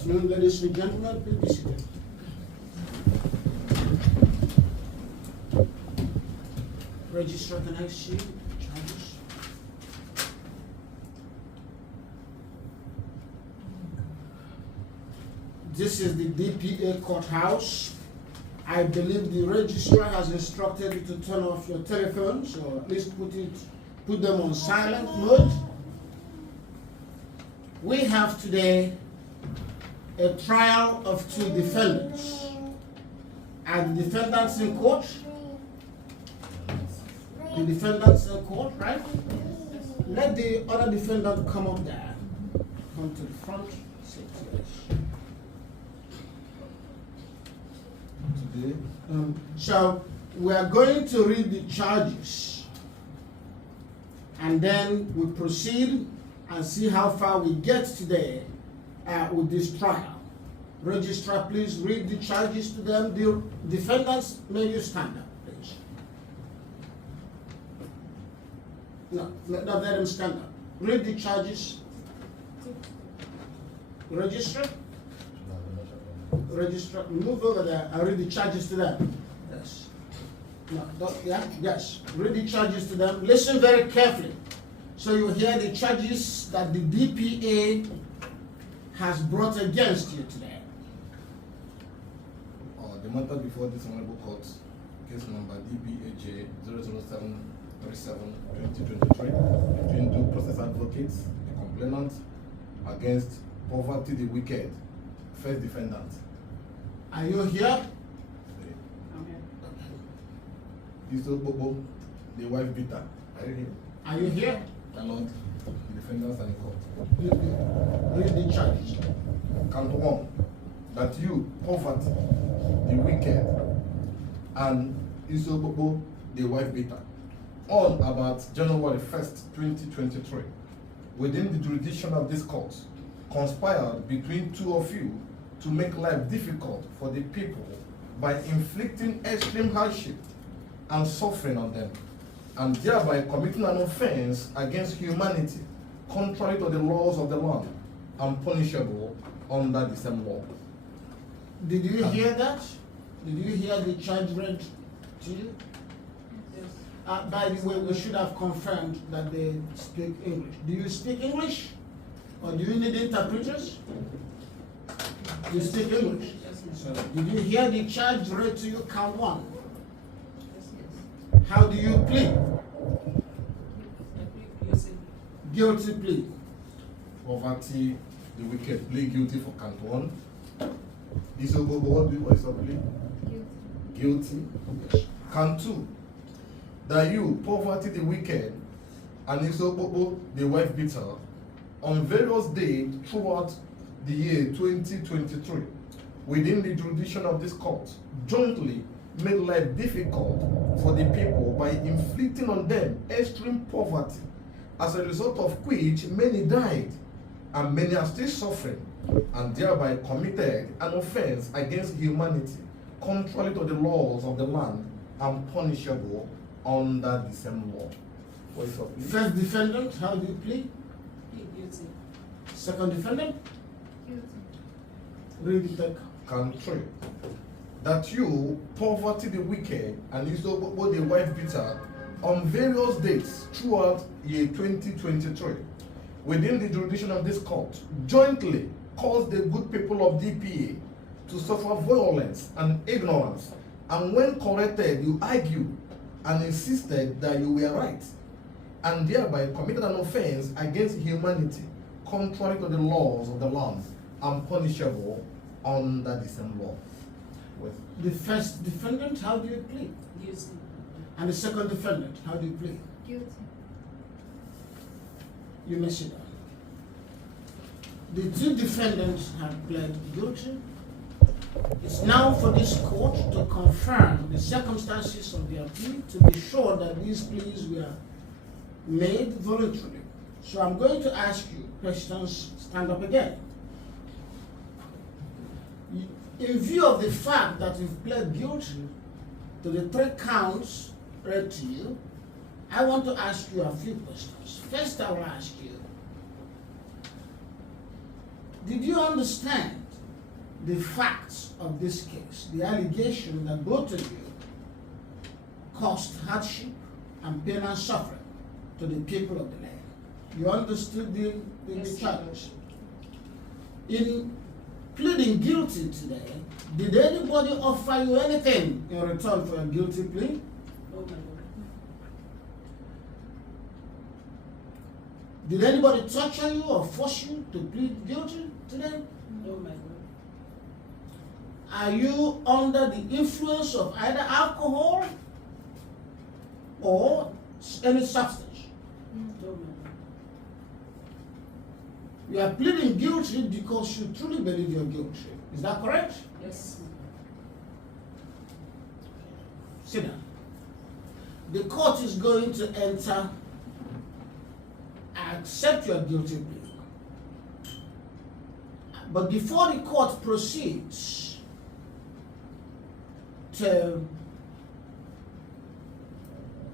afternoon, ladies and gentlemen. Please be seated. Registrar, can I see charges? This is the DPA Courthouse. I believe the registrar has instructed you to turn off your telephones, or at least put them on silent mode. We have today a trial of two defendants. Are the defendants in court? The defendants in court, right? Let the other defendant come up there. Come to the front. Sit here. Today. So we are going to read the charges, and then we proceed and see how far we get today with this trial. Registrar, please read the charges to them. The defendants, may you stand up, please. No, let them stand up. Read the charges. Registrar? Registrar, move over there and read the charges to them. Yes. No, yeah, yes. Read the charges to them. Listen very carefully, so you hear the charges that the DPA has brought against you today. The matter before this honorable court, case number DPAJ 00737-2023, between due process advocates, the complainant, against Poverty the Wicked, first defendant. Are you here? I'm here. Iso Bobo, the wife beater. Are you here? Are you here? My lord, the defendants are in court. Read the charges. Count one, that you, Poverty the Wicked, and Iso Bobo, the wife beater, on about January 1st, 2023, within the jurisdiction of this court, conspired between two of you to make life difficult for the people by inflicting extreme hardship and suffering on them, and thereby committing an offense against humanity contrary to the laws of the land and punishable under the same law. Did you hear that? Did you hear the charge read to you? Yes. By the way, we should have confirmed that they speak English. Do you speak English? Or do you need interpreters? You speak English? Yes, yes. Did you hear the charge read to you, count one? Yes, yes. How do you plead? Guilty. Guilty plea. Poverty the Wicked plead guilty for count one. Iso Bobo, what do you plead? Guilty. Count two, that you, Poverty the Wicked, and Iso Bobo, the wife beater, on various days throughout the year 2023, within the jurisdiction of this court, jointly made life difficult for the people by inflicting on them extreme poverty, as a result of which many died and many are still suffering, and thereby committed an offense against humanity contrary to the laws of the land and punishable under the same law. What is up, please? First defendant, how do you plead? Guilty. Second defendant, Guilty. read the Count three, that you, Poverty the Wicked, and Iso Bobo the wife beater, on various dates throughout year 2023, within the jurisdiction of this court, jointly caused the good people of DPA to suffer violence and ignorance, and when corrected, you argued and insisted that you were right, and thereby committed an offense against humanity contrary to the laws of the land and punishable under the same law. The first defendant, how do you plead? Guilty. And the second defendant, how do you plead? Guilty. You may sit down. The two defendants have pled guilty. It's now for this court to confirm the circumstances of their plea, to be sure that these pleas were made voluntarily. So I'm going to ask you questions. Stand up again. In view of the fact that you've pled guilty to the 3 counts read to you, I want to ask you a few questions. First, I will ask you, did you understand the facts of this case, the allegation that both of you caused hardship and pain and suffering to the people of the land. You understood the Yes, charges? In pleading guilty today, did anybody offer you anything in return for a guilty plea? Oh my Lord. Did anybody torture you or force you to plead guilty today? Oh my Lord. Are you under the influence of either alcohol or any substance? Oh my Lord. You are pleading guilty because you truly believe you're guilty. Is that correct? Yes. Sit down. The court is going to enter, accept your guilty plea. But before the court proceeds to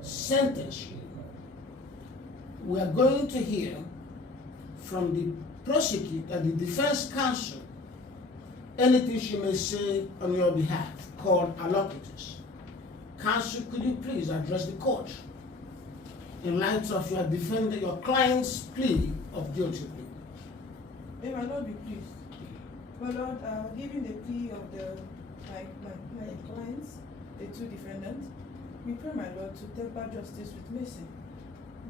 sentence you, we are going to hear from the prosecutor, the defense counsel, anything she may say on your behalf, called allocators. Counsel, could you please address the court in light of your defender, your client's plea of guilty plea? May my Lord be pleased. My Lord, given the plea of my clients, the two defendants, we pray, my Lord, to temper justice with mercy.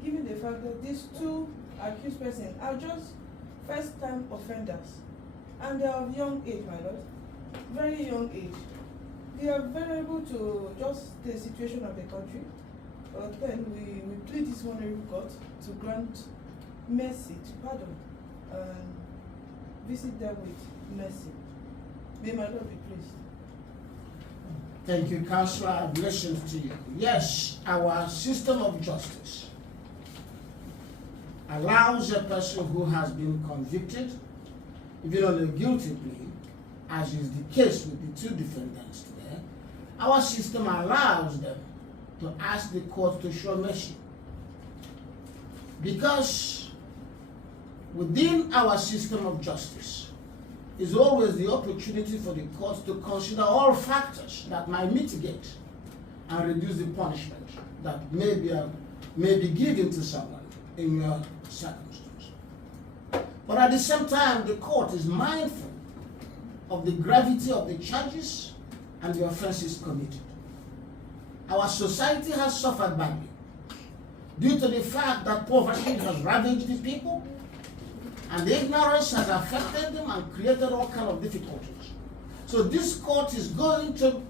Given the fact that these two accused persons are just first-time offenders, and they are of young age, my Lord, very young age. They are vulnerable to just the situation of the country. But then we plead this honorable court to grant mercy, to pardon, and visit them with mercy. May my Lord be pleased. Thank you, Counselor. I've listened to you. Yes, our system of justice allows a person who has been convicted, even on a guilty plea, as is the case with the two defendants today, our system allows them to ask the court to show mercy. Because within our system of justice is always the opportunity for the court to consider all factors that might mitigate and reduce the punishment that may be given to someone in your circumstance. But at the same time, the court is mindful of the gravity of the charges and the offenses committed. Our society has suffered badly due to the fact that poverty has ravaged the people and the ignorance has affected them and created all kinds of difficulties. So this court is going to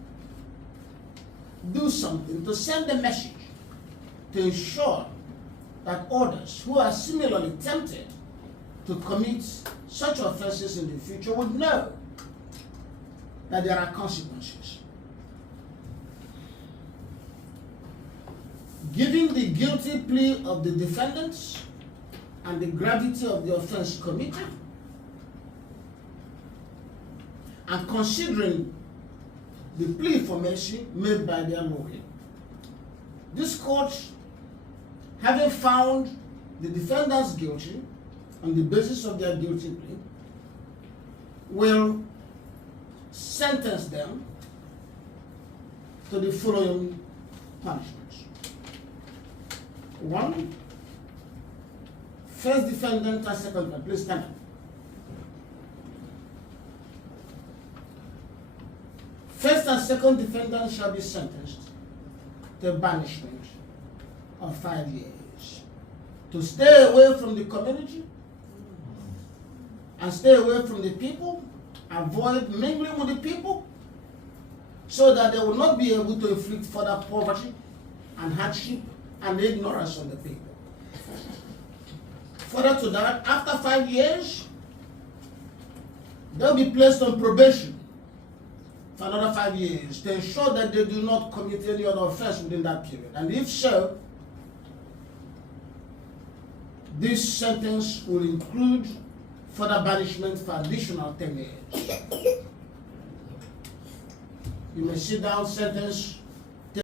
do something to send a message to ensure that others who are similarly tempted to commit such offenses in the future would know that there are consequences. Given the guilty plea of the defendants and the gravity of the offense committed, and considering the plea for mercy made by their lawyer, this court, having found the defendants guilty on the basis of their guilty plea, will sentence them to the following punishments. 1, first defendant and second one, please stand up. First and second defendant shall be sentenced to banishment of 5 years, to stay away from the community and stay away from the people, avoid mingling with the people, so that they will not be able to inflict further poverty and hardship and ignorance on the people. Further to that, after 5 years, they'll be placed on probation for another 5 years to ensure that they do not commit any other offense within that period. And if so, this sentence will include further banishment for additional 10 years. You may sit down, sentence